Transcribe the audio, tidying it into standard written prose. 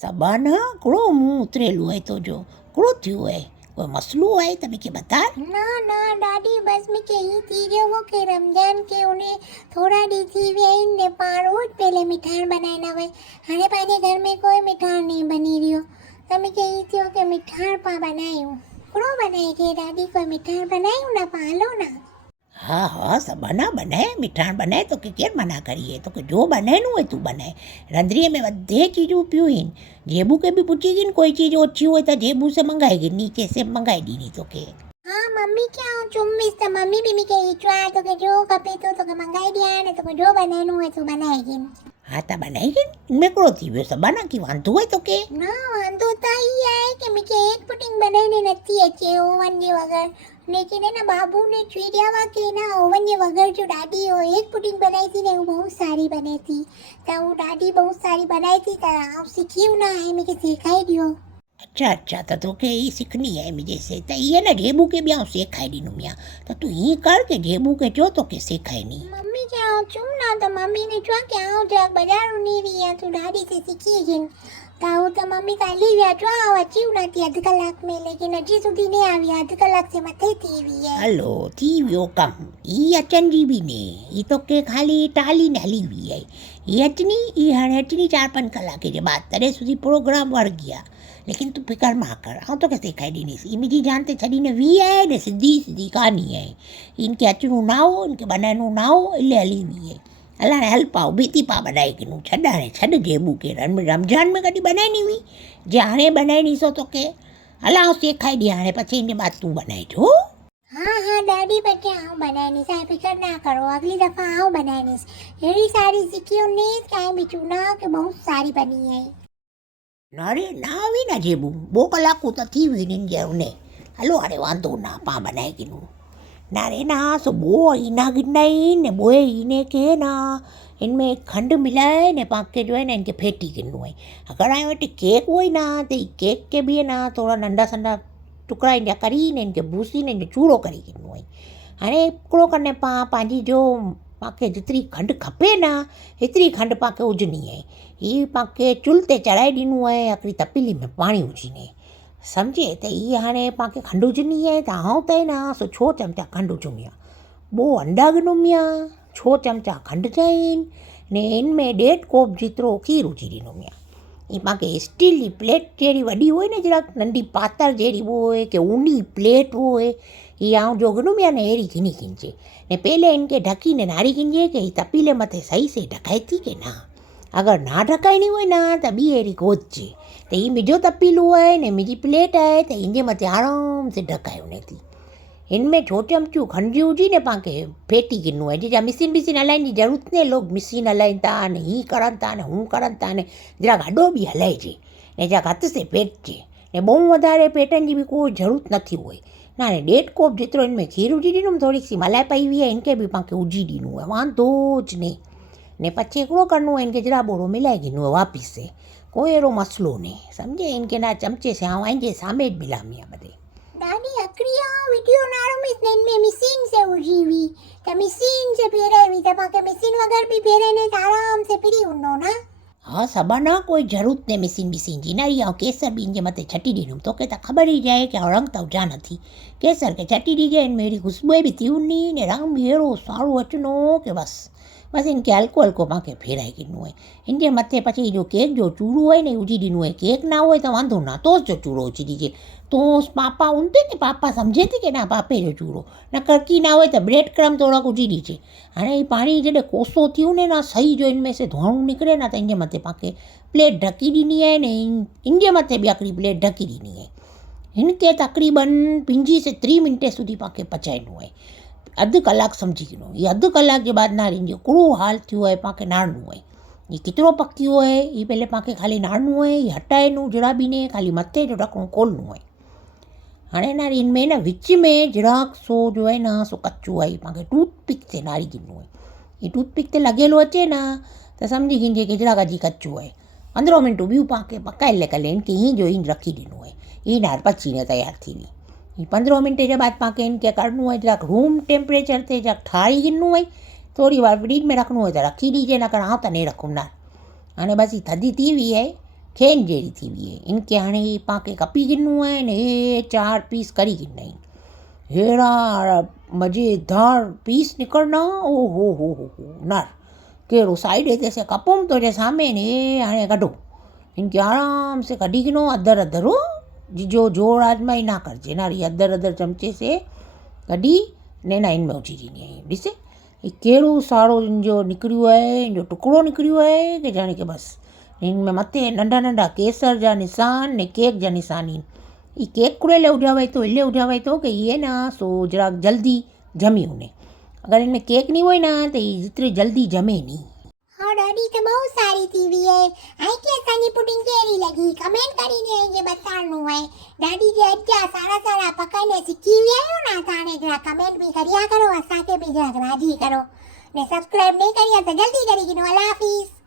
સબાના કુડો મું ઉતરેલું હોય તો જો કુડો થયું હોય કોઈ મસલું હોય તમે કે બता ना ना दादी बस मैं कही थी जो वो के रमजान के उन्हें थोड़ा दी थी वे ने पार रोज पहले मिठाई बनाना हुए हरे पाने घर में कोई मिठाई नहीं बनी रही हो तो मैं कही थी कि मिठाई पा बनाई हूँ कौन बनाई थी दादी कोई मिठाई बनाई हूँ ना पालो ना હા હા સબાના બનાય મીઠાણ બનાય તો કે કેમ મના કરીએ તો કે જો બનાયનું હોય તું બનાય રંધરીએ મેં બધે चीज पीयूं जेबू के भी पूछी गई कोई चीज़ ओछी हो तो जेबू से मंगाएगी नीचे से मंगाई दी नहीं तो के हाँ मम्मी क्या हो चुम्बीस तो मम्मी भी मैं कही चुआ तो के जो कपे तो के मंगाई दिया ने तो जो बनानु है तो बनाएगी हाँ ता बनाएगी मैं करो थी वो सबाना की वांधो है तो के ना वांधो तो ही है कि मैं के एक पुटिंग बनाने नथी अचे ओवन जे वगर लेकिन है ना बाबू ने चीड़ियावा के ना ओवन जे वगर जो दादी हो एक पुटिंग बनाई थी ने वो बहुत सारी बनी थी तो वो दादी बहुत सारी बनाई थी तो आप सीखी ना है मैं के सिखाई दियो अच्छा अच्छा तो के ये सीखनी है मुझे से तो ये ना जेबू के ब्याह सिखाई दी मियाँ तो तू ये कर के जेबू के जो तो के सिखाई नहीं मम्मी क्या चुम ना तो मम्मी ने चुआ क्या आओ जा बाजार नहीं रही है तू दादी से सीखी है तो मम्मी काली व्या चुआ अची ना अध कलाक में लेकिन अजी सुधी नहीं आई अध कलाक से मथे थी हुई है हलो थी वो कम ये अचन जी भी ने ये तो के खाली टाली ने हली हुई है ये अचनी 4-5 कलाक के बाद तरे सुधी प्रोग्राम वड़ गया लेकिन तू फिकर मां कर हाँ तो कैसे खाई दी नहीं मुझी जानते छड़ी ने वी है ने सीधी सीधी कहानी है इनके अचनू ना हो इनके बनानू ना हो इले हली हुई है अल्लाह ने हल पाओ बीती पा बनाई कि नू छड़ाने छड़ जेबू के रमजान में कभी बनाई नहीं हुई जे हाणे बनाई नहीं सो तो के अल्लाह सिखाई दी हाणे पछी इन बाद तू बनाई जो हाँ हाँ दादी बच्चे आओ बनानी साहब फिक्र ना करो अगली दफा आओ बनानी एड़ी सारी सीखी नहीं कहीं भी चुना के बहुत सारी बनी है नारे ना आवी ना जेबू बो कलाकू तो थी हुई इन जे उन्हें हलो अरे वांधो ना पा बनाई कि नू नारे ना सो बो इना गिनाई ने बोए इने के ना इनमें खंड मिलाए ने पाके जो है ना इनके फेटी गिनू है अगर आए वटि केक हो ना तो केक के भी है ना थोड़ा नंढा संडा टुकड़ा इनजा करी ने इनके भूसी ने इनके चूड़ो करी गिनू है हाणे हिकिड़ो कने पंहिंजी जो पाके जेतिरी खंड खपे ना हेतिरी खंड पाके उजनी है ये पाके चुल्ह ते चढ़ाए ॾिनो आहे हिकिड़ी तपेली में पाणी विझीने सम्झे त इहे हाणे पाके खंड विझणी आहे त आउं त ना सो 6 चमचा खंड विझूं ॿो अंडा गिनूं 6 चमचा खंड चईं ने इनमें 1.5 कोप जेतिरो खीर विझी ॾिनो ये पाके स्टील जी प्लेट जहिड़ी वॾी हुई न जरा नंढी पातर जहिड़ी वो हुए कि ऊनी प्लेट वो हुए ये आउं जो गिनूं ने अहिड़ी गिनी गिनजे ने पहले इनके ढकी ने नारी गिनजे कि तपीले मथे सही से ढकाए थी कि ना अगर ना ढकाइणी हुई ना त ॿी अहिड़ी गोतजे त ही मुंहिंजो तपीलो आहे ने मुंहिंजी प्लेट आहे त इनजे मथे आराम से ढकाए वञे थी इनमें 6 चमचूं खंड जी हुजी ने पाके फेटी गिनू है जंहिंजा मिसिन हलाइण जी ज़रूरत ने लोग मिसिन हलाइनि था ने हीअं करनि था ने हूं करनि था ने जरा गाॾो बि हलाइजे ने जा हथ से फेटिजे ने ॿहूं वधारे पेटनि जी बि कोई ज़रूरत नथी हुए ना ने 1.5 कोप जेतिरो इनमें खीर विझी ॾिनुमि थोरी सी मलाई पई हुई आहे इनके बि पाके विझी ॾिनो आहे वांधो ज ने पछी हिकिड़ो करिणो आहे इनके जरा बोरो मिलाए गिनो है वापस से कोई अहिड़ो मसलो नहीं समझे इनके ना चमचे से हाँ आइंजे सामे ज मिलामी आहे बधे दादी अक्रिया वीडियो नारो में में मशीन से उजी हुई तो मशीन से फेरे हुई तो पाके मशीन वगैरह भी फेरे ने आराम से फ्री उन्नो ना हाँ सबाना कोई ज़रूरत ने मिसिन जी ना या केसर भी इनके मथे छटी ॾींदुमि तोखे त ख़बर ई जाए कि रंग त हुजा नथी केसर के छटी ॾिजे हिन में अहिड़ी ख़ुशबू बि थी उनी ने रंग बि अहिड़ो सारो अचनो कि बस इनके हल्को हल्को पाके फेराए गिनो है इनके मथे पछी जो केक जो चूड़ो है ने विझी ॾिनो है केक ना हो तो वांधो ना तोस जो चूड़ो विझी ॾिजे तोस पापा उनते ने पापा समझे थी कि ना पापे जो चूड़ो न करकी ना हो तो ब्रेड क्रम थोड़ा विझी ॾिजे हाणे ही पाणी जॾहिं कोसो थी वञे ना सही जो इनमें से धुआणो निकिरे ना त इनजे मथे पाके प्लेट ढकी ॾिनी आहे ने इनजे मथे बि हिकिड़ी प्लेट ढकी ॾिनी आहे हिनखे तक़रीबन 25 से 30 मिंटे સુધી पाके पचाइणो आहे अधु कलाक समझी गिनो ये अधु कलाक के बाद नारिन जो कड़ो हाल थो है पाके नाड़नो है ये कितरो पकियो है ये पहले पाके खाली नाड़नो है ये हटाइनो जरा भी ने खाली मथे जो ढकणो खोलनो है हाणे नारी इनमें ना विच में जराक सो जो है ना सो कच्चो है पाके टूथपिक से नारी गिनो है ये टूथपिक ते लगेलो अचे ना तो समझी गिनजे कि जरा जी कच्चो है 15 मिनट ॿियूं पाके पकाए कले इनके हीअं जो हीअं रखी ॾिनो है ये नार पचीने तैयार थी हुई 15 मिनट के बाद पाके इनके करनो है जरा रूम टेम्परेचर ते जरा ठारी गिनू है थोड़ी बार फ्रिज में रखनो है तो रखी दीजिए ना कर हाँ तो नहीं रखूँ ना हाँ बस ये थदी थी हुई है खेन जहिड़ी थी वई आहे इन खे हाणे पाण खे कपी गिनूं आहे ने हे 4 पीस करी गिना आहिनि अहिड़ा मज़ेदार पीस निकिरना ओ हो न कहिड़ो साइड ते से कपूं तुंहिंजे सामे ने हाणे कढो इनके आराम से कढी गिनो अदर हो जो जोड़ आजमाई ना करजे ना रही अदर चमचे से कढी ने ना इनमें विझी ॾिनी आई ॾिस ही कहिड़ो सारो इनजो निकिरियो आहे इनजो टुकड़ो निकिरियो आहे कि जाने के बसि इनमें मथे नंढा केसर जा निशान ने केक जा निशान आहिनि ही केक कुड़े ले उठावे तो इले उठावे तो कि ये ना सो जरा जल्दी जमी वञे अगरि इनमें केक नहीं हुई ना तो ये जेतिरी जल्दी जमे नहीं हाँ ॾाढी त બહુ સારી थी वई आहे ऐं की असांजी पुडिंग कहिड़ी लॻी कमेंट કરીને इहे ॿुधाइणो आहे ॾाढी जे अॼु सारा पकाइण सिखी विया आहियो न त हाणे जरा कमेंट बि करिया करो असांखे बि जरा राज़ी करो ने सब्सक्राइब नहीं करिया तो जल्दी करी गिनो अल्लाह हाफिज़।